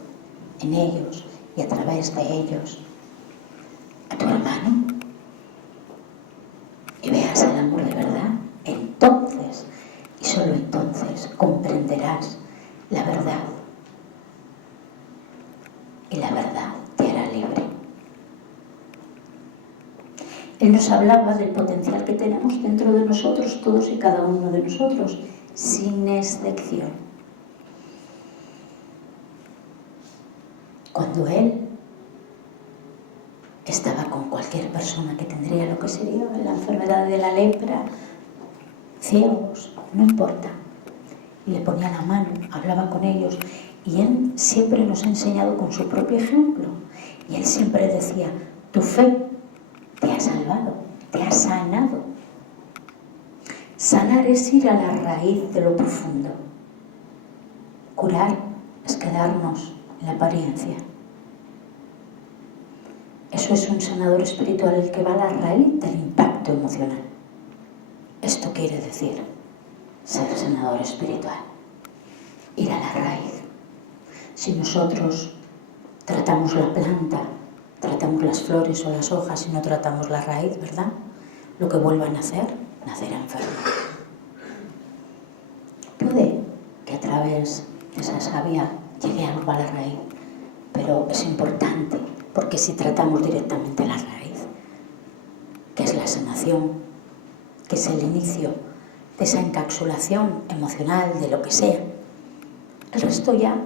en ellos y a través de ellos a tu hermano y veas el amor de verdad, entonces y solo entonces comprenderás la verdad y la verdad te hará libre. Él nos hablaba del potencial que tenemos dentro de nosotros, todos y cada uno de nosotros, sin excepción. Cuando él estaba con cualquier persona que tendría lo que sería la enfermedad de la lepra, ciegos, no importa, y le ponía la mano, hablaba con ellos, y él siempre nos ha enseñado con su propio ejemplo, y él siempre decía, tu fe te ha salvado, te ha sanado. Sanar es ir a la raíz de lo profundo. Curar es quedarnos en la apariencia. Eso es un sanador espiritual, el que va a la raíz del impacto emocional. Esto quiere decir ser sanador espiritual. ir a la raíz. Si nosotros tratamos la planta, tratamos las flores o las hojas y no tratamos la raíz, ¿verdad? Lo que vuelva a nacer, nacerá enfermo. Puede que a través de esa savia llegue algo a la raíz, pero es importante, porque si tratamos directamente la raíz, que es la sanación, que es el inicio de esa encapsulación emocional, de lo que sea, el resto ya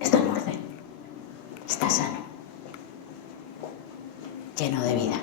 está en orden, está sano, lleno de vida.